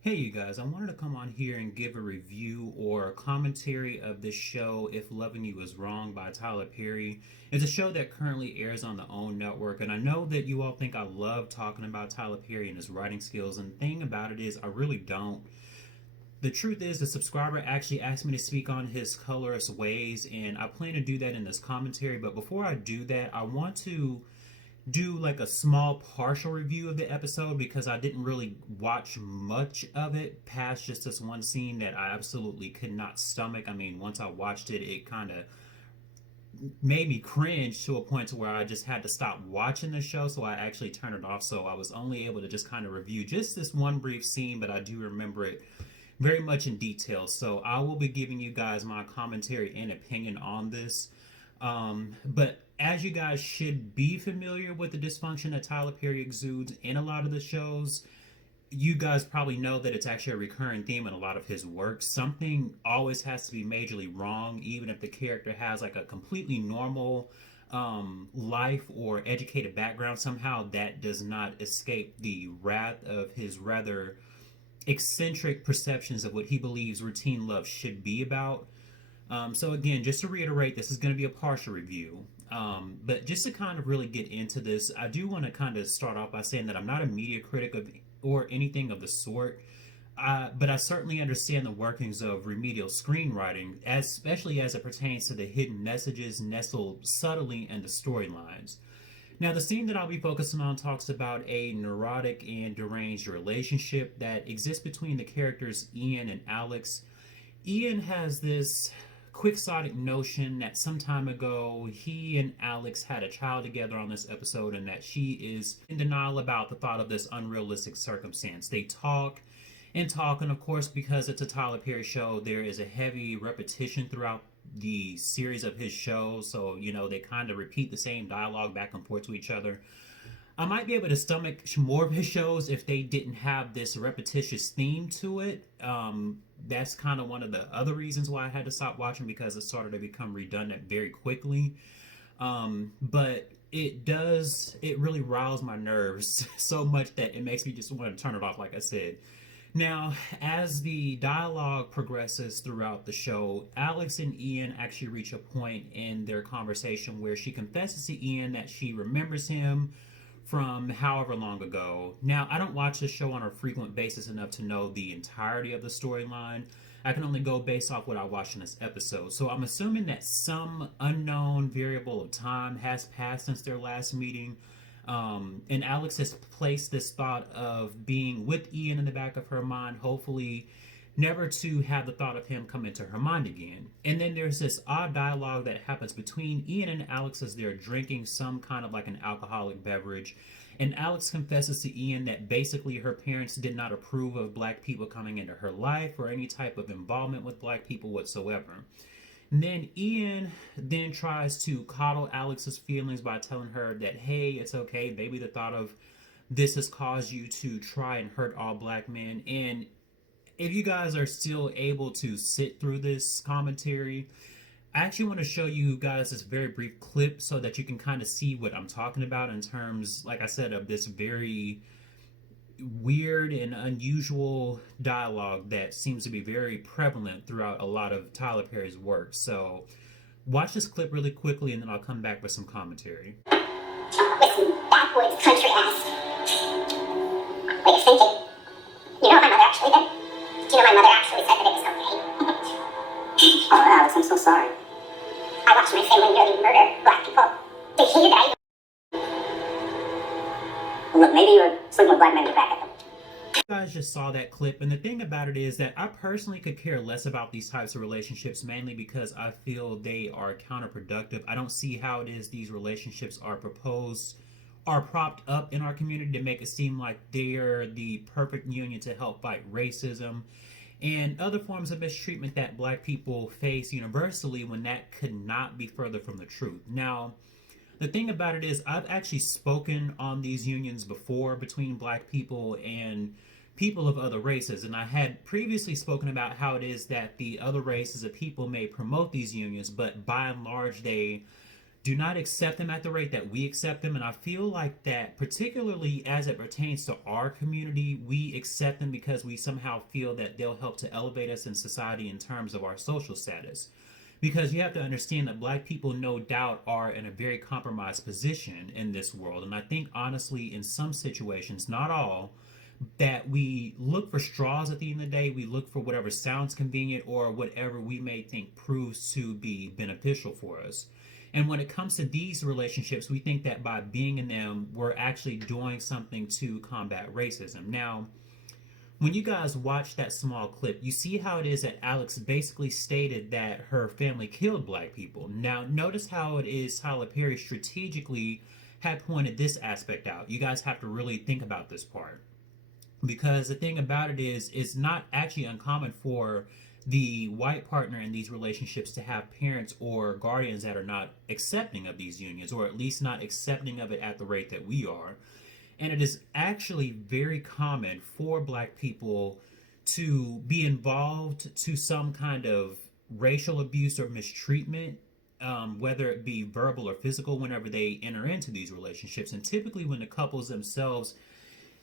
Hey, you guys, I wanted to come on here and give a review or commentary of this show, If Loving You Is Wrong by Tyler Perry. It's a show that currently airs on the OWN network, and I know that you all think I love talking about Tyler Perry and his writing skills, and the thing about it is, I really don't. The truth is, the subscriber actually asked me to speak on his colorist ways, and I plan to do that in this commentary, but before I do that, I want to do like a small partial review of the episode because I didn't really watch much of it past just this one scene that I absolutely could not stomach. I mean, once I watched it, it kind of made me cringe to a point to where I just had to stop watching the show, so I actually turned it off. So I was only able to just kind of review just this one brief scene, but I do remember it very much in detail. So I will be giving you guys my commentary and opinion on this. But as you guys should be familiar with the dysfunction that Tyler Perry exudes in a lot of the shows, you guys probably know that it's actually a recurring theme in a lot of his work. Something always has to be majorly wrong, even if the character has like a completely normal life or educated background. Somehow that does not escape the wrath of his rather eccentric perceptions of what he believes routine love should be about. So again, just to reiterate, this is going to be a partial review. But just to kind of really get into this, I do want to kind of start off by saying that I'm not a media critic of or anything of the sort. But I certainly understand the workings of remedial screenwriting, especially as it pertains to the hidden messages nestled subtly in the storylines. Now, the scene that I'll be focusing on talks about a neurotic and deranged relationship that exists between the characters Ian and Alex. Ian has this quixotic notion that some time ago he and Alex had a child together on this episode and that she is in denial about the thought of this unrealistic circumstance. They talk and talk, and of course, because it's a Tyler Perry show, there is a heavy repetition throughout the series of his shows. So, they kind of repeat the same dialogue back and forth to each other. I might be able to stomach more of his shows if they didn't have this repetitious theme to it. That's kind of one of the other reasons why I had to stop watching, because it started to become redundant very quickly. But it really riles my nerves so much that it makes me just want to turn it off, like I said. Now, as the dialogue progresses throughout the show, Alex and Ian actually reach a point in their conversation where she confesses to Ian that she remembers him from however long ago. Now, I don't watch this show on a frequent basis enough to know the entirety of the storyline. I can only go based off what I watched in this episode. So I'm assuming that some unknown variable of time has passed since their last meeting. And Alex has placed this thought of being with Ian in the back of her mind, hopefully never to have the thought of him come into her mind again. And then there's this odd dialogue that happens between Ian and Alex as they're drinking some kind of like an alcoholic beverage. And Alex confesses to Ian that basically her parents did not approve of black people coming into her life or any type of involvement with black people whatsoever. And then Ian then tries to coddle Alex's feelings by telling her that, hey, it's okay, maybe the thought of this has caused you to try and hurt all black men. And if you guys are still able to sit through this commentary, I actually want to show you guys this very brief clip so that you can kind of see what I'm talking about in terms, like I said, of this very weird and unusual dialogue that seems to be very prevalent throughout a lot of Tyler Perry's work. So watch this clip really quickly and then I'll come back with some commentary. Listen, backwoods country ass. What you're thinking? You know what my mother actually did? Do you know my mother actually said that it was okay? Oh, Alex, I'm so sorry. I watched my family nearly murder black people. Did you hear that? Look, maybe you were sleeping with black men in the back of them. You guys just saw that clip, and the thing about it is that I personally could care less about these types of relationships, mainly because I feel they are counterproductive. I don't see how it is these relationships are propped up in our community to make it seem like they're the perfect union to help fight racism and other forms of mistreatment that black people face universally, when that could not be further from the truth. Now, the thing about it is, I've actually spoken on these unions before between black people and people of other races, and I had previously spoken about how it is that the other races of people may promote these unions, but by and large they do not accept them at the rate that we accept them. And I feel like that, particularly as it pertains to our community, we accept them because we somehow feel that they'll help to elevate us in society in terms of our social status. Because you have to understand that black people, no doubt, are in a very compromised position in this world. And I think, honestly, in some situations, not all, that we look for straws at the end of the day. We look for whatever sounds convenient or whatever we may think proves to be beneficial for us. And when it comes to these relationships, we think that by being in them, we're actually doing something to combat racism. Now, when you guys watch that small clip, you see how it is that Alex basically stated that her family killed black people. Now, notice how it is Tyler Perry strategically had pointed this aspect out. You guys have to really think about this part. Because the thing about it is, it's not actually uncommon for the white partner in these relationships to have parents or guardians that are not accepting of these unions, or at least not accepting of it at the rate that we are. And it is actually very common for black people to be involved to some kind of racial abuse or mistreatment, whether it be verbal or physical, whenever they enter into these relationships. And typically, when the couples themselves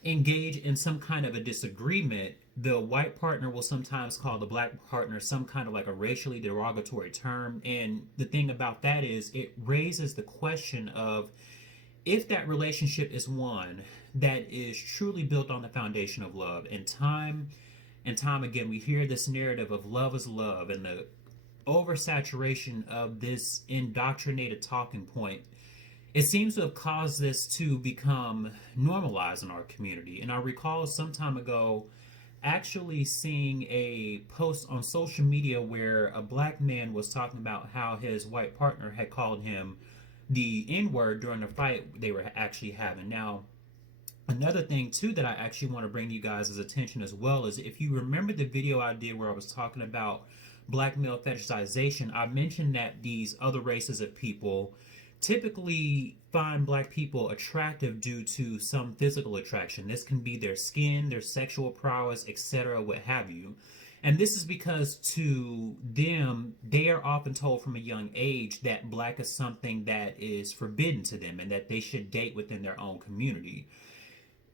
engage in some kind of a disagreement, the white partner will sometimes call the black partner some kind of like a racially derogatory term. And the thing about that is, it raises the question of if that relationship is one that is truly built on the foundation of love. And time again, we hear this narrative of love is love, and the oversaturation of this indoctrinated talking point, it seems to have caused this to become normalized in our community. And I recall some time ago actually seeing a post on social media where a black man was talking about how his white partner had called him the N-word during a fight they were actually having. Now, another thing too that I actually want to bring to you guys' attention as well is, if you remember the video I did where I was talking about black male fetishization, I mentioned that these other races of people typically find black people attractive due to some physical attraction. This can be their skin, their sexual prowess, etc., what have you. And this is because to them, they are often told from a young age that black is something that is forbidden to them and that they should date within their own community.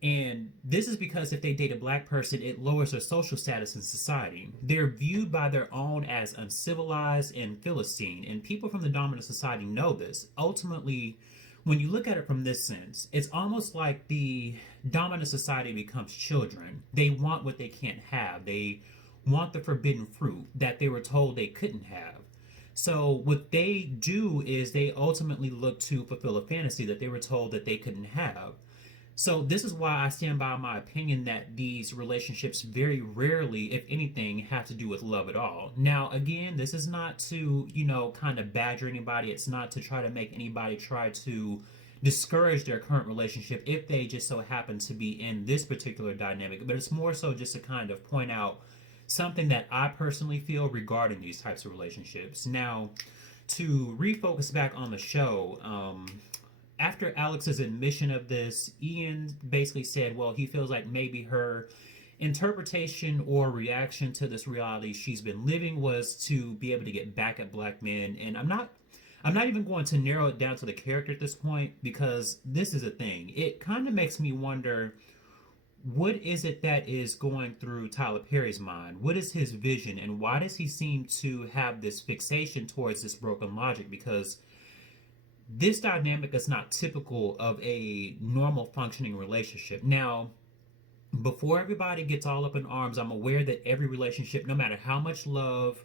And this is because if they date a black person, it lowers their social status in society. They're viewed by their own as uncivilized and Philistine. And people from the dominant society know this. Ultimately, when you look at it from this sense, it's almost like the dominant society becomes children. They want what they can't have. They want the forbidden fruit that they were told they couldn't have. So what they do is they ultimately look to fulfill a fantasy that they were told that they couldn't have. So this is why I stand by my opinion that these relationships very rarely, if anything, have to do with love at all. Now, again, this is not to, kind of badger anybody. It's not to try to make anybody try to discourage their current relationship if they just so happen to be in this particular dynamic. But it's more so just to kind of point out something that I personally feel regarding these types of relationships. Now, to refocus back on the show, after Alex's admission of this, Ian basically said, well, he feels like maybe her interpretation or reaction to this reality she's been living was to be able to get back at black men. And I'm not even going to narrow it down to the character at this point, because this is a thing. It kind of makes me wonder, what is it that is going through Tyler Perry's mind? What is his vision? And why does he seem to have this fixation towards this broken logic? Because this dynamic is not typical of a normal functioning relationship. Now, before everybody gets all up in arms, I'm aware that every relationship, no matter how much love,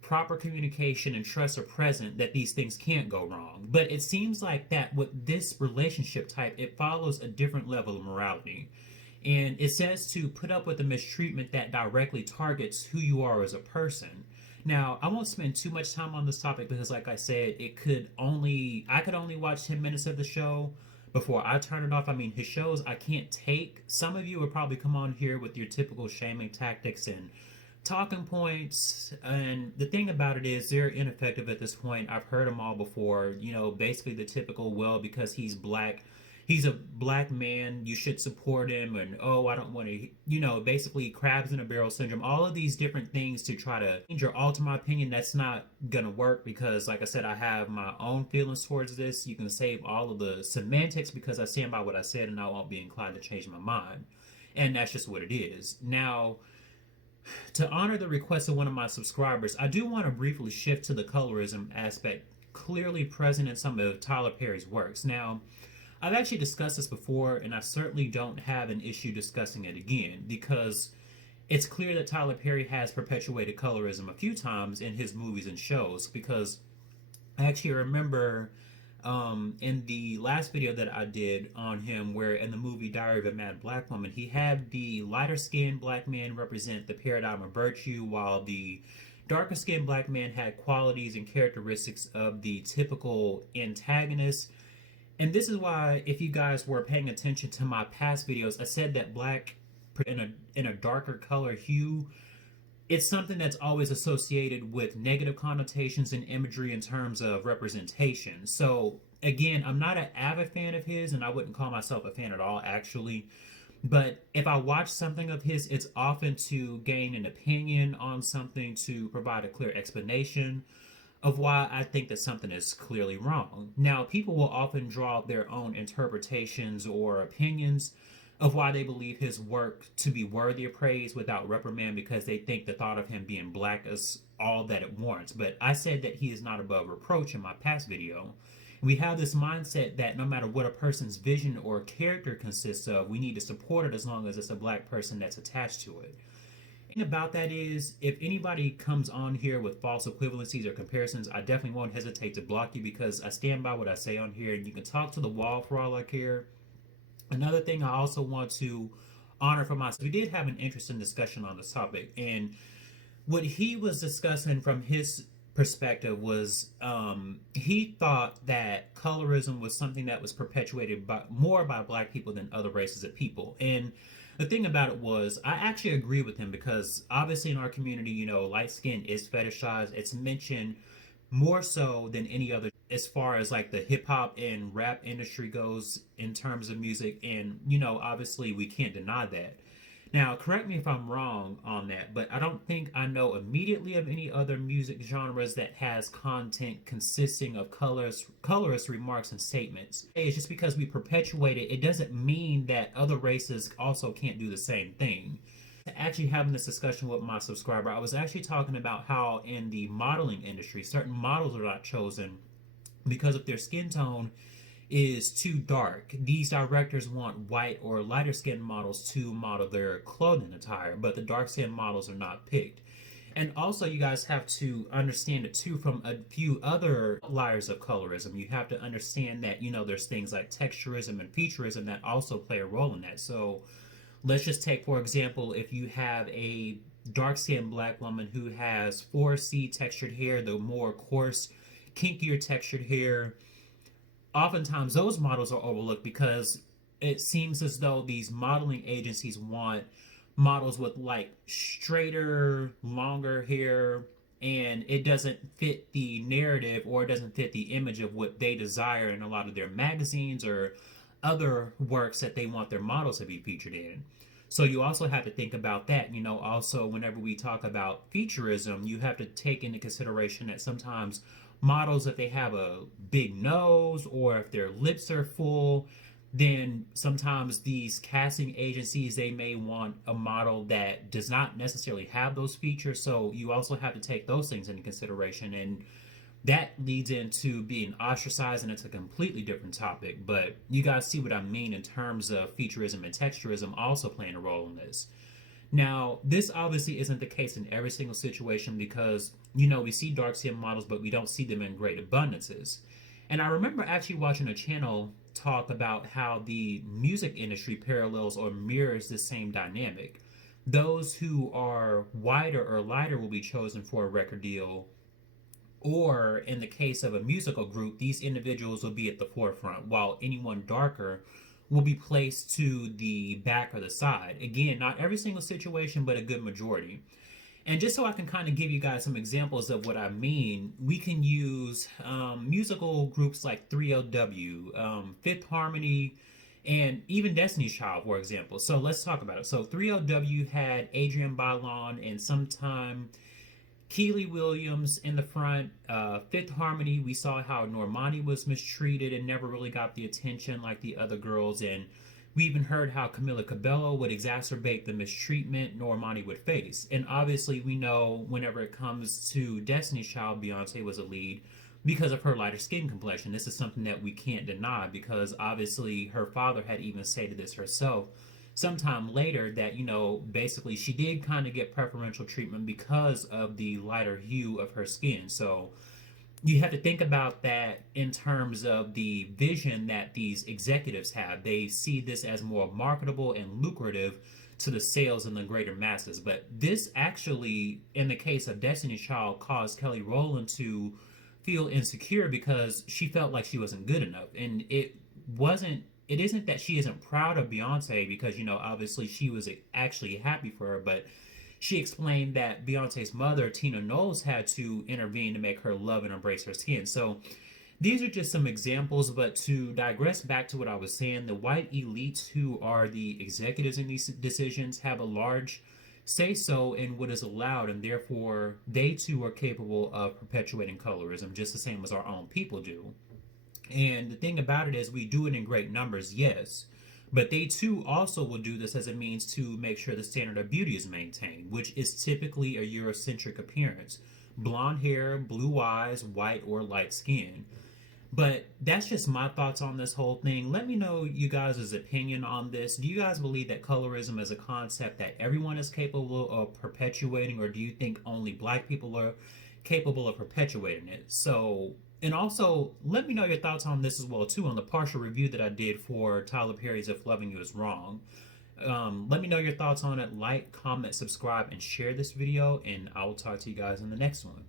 proper communication, and trust are present, that these things can't go wrong. But it seems like that with this relationship type, it follows a different level of morality. And it says to put up with the mistreatment that directly targets who you are as a person. Now, I won't spend too much time on this topic because, like I said, I could only watch 10 minutes of the show before I turn it off. I mean, his shows I can't take. Some of you would probably come on here with your typical shaming tactics and talking points. And the thing about it is, they're ineffective at this point. I've heard them all before. Basically the typical, well, because he's black, he's a black man, you should support him, and oh, I don't want to, basically crabs in a barrel syndrome, all of these different things to try to change or alter my opinion. That's not gonna work because, like I said, I have my own feelings towards this. You can save all of the semantics because I stand by what I said and I won't be inclined to change my mind. And that's just what it is. Now, to honor the request of one of my subscribers, I do want to briefly shift to the colorism aspect clearly present in some of Tyler Perry's works. Now, I've actually discussed this before, and I certainly don't have an issue discussing it again because it's clear that Tyler Perry has perpetuated colorism a few times in his movies and shows. Because I actually remember in the last video that I did on him, where in the movie Diary of a Mad Black Woman, he had the lighter skinned black man represent the paradigm of virtue, while the darker skinned black man had qualities and characteristics of the typical antagonist. And this is why, if you guys were paying attention to my past videos, I said that black in a darker color hue, it's something that's always associated with negative connotations and imagery in terms of representation. So again, I'm not an avid fan of his, and I wouldn't call myself a fan at all, actually. But if I watch something of his, it's often to gain an opinion on something, to provide a clear explanation of why I think that something is clearly wrong. Now, people will often draw their own interpretations or opinions of why they believe his work to be worthy of praise without reprimand because they think the thought of him being black is all that it warrants. But I said that he is not above reproach in my past video. We have this mindset that no matter what a person's vision or character consists of, we need to support it as long as it's a black person that's attached to it. Thing about that is, if anybody comes on here with false equivalencies or comparisons, I definitely won't hesitate to block you because I stand by what I say on here, and you can talk to the wall for all I care. Another thing I also want to honor for myself, we did have an interesting discussion on this topic, and what he was discussing from his perspective was he thought that colorism was something that was perpetuated more by black people than other races of people. And the thing about it was, I actually agree with him because obviously in our community, light skin is fetishized. It's mentioned more so than any other as far as like the hip hop and rap industry goes in terms of music. And, obviously we can't deny that. Now, correct me if I'm wrong on that, but I don't think I know immediately of any other music genres that has content consisting of colorist remarks and statements. It's just because we perpetuate it, it doesn't mean that other races also can't do the same thing. Actually having this discussion with my subscriber, I was actually talking about how in the modeling industry, certain models are not chosen because of their skin tone is too dark. These directors want white or lighter skinned models to model their clothing attire, but the dark skinned models are not picked. And also, you guys have to understand it too from a few other layers of colorism. You have to understand that, there's things like texturism and featurism that also play a role in that. So let's just take, for example, if you have a dark-skinned black woman who has 4C textured hair, the more coarse, kinkier textured hair, oftentimes those models are overlooked because it seems as though these modeling agencies want models with like straighter, longer hair, and it doesn't fit the narrative or it doesn't fit the image of what they desire in a lot of their magazines or other works that they want their models to be featured in. So you also have to think about that. Also whenever we talk about featurism, you have to take into consideration that sometimes models, if they have a big nose or if their lips are full, then sometimes these casting agencies, they may want a model that does not necessarily have those features. So you also have to take those things into consideration, and that leads into being ostracized, and it's a completely different topic. But you guys see what I mean in terms of featurism and texturism also playing a role in this. Now, this obviously isn't the case in every single situation because, we see dark skin models, but we don't see them in great abundances. And I remember actually watching a channel talk about how the music industry parallels or mirrors the same dynamic. Those who are whiter or lighter will be chosen for a record deal, or in the case of a musical group, these individuals will be at the forefront, while anyone darker will be placed to the back or the side. Again, not every single situation, but a good majority. And just so I can kind of give you guys some examples of what I mean, we can use musical groups like 3LW, Fifth Harmony, And even Destiny's Child, for example. So let's talk about it. So 3LW had Adrienne Bailon and sometime Keely Williams in the front. Fifth Harmony, we saw how Normani was mistreated and never really got the attention like the other girls. And we even heard how Camila Cabello would exacerbate the mistreatment Normani would face. And obviously, we know whenever it comes to Destiny's Child, Beyonce was a lead because of her lighter skin complexion. This is something that we can't deny because obviously her father had even stated this herself sometime later that, basically she did kind of get preferential treatment because of the lighter hue of her skin. So you have to think about that in terms of the vision that these executives have. They see this as more marketable and lucrative to the sales and the greater masses. But this actually, in the case of Destiny's Child, caused Kelly Rowland to feel insecure because she felt like she wasn't good enough. And it isn't that she isn't proud of Beyonce because, obviously she was actually happy for her, but she explained that Beyonce's mother, Tina Knowles, had to intervene to make her love and embrace her skin. So these are just some examples, but to digress back to what I was saying, the white elites who are the executives in these decisions have a large say so in what is allowed, and therefore they too are capable of perpetuating colorism just the same as our own people do. And the thing about it is, we do it in great numbers, yes, but they too also will do this as a means to make sure the standard of beauty is maintained, which is typically a Eurocentric appearance: blonde hair, blue eyes, white or light skin. But that's just my thoughts on this whole thing. Let me know you guys' opinion on this. Do you guys believe that colorism is a concept that everyone is capable of perpetuating, or do you think only black people are capable of perpetuating it? So, and also let me know your thoughts on this as well too, on the partial review that I did for Tyler Perry's If Loving You Is Wrong. Let me know your thoughts on it. Like, comment, subscribe, and share this video, and I will talk to you guys in the next one.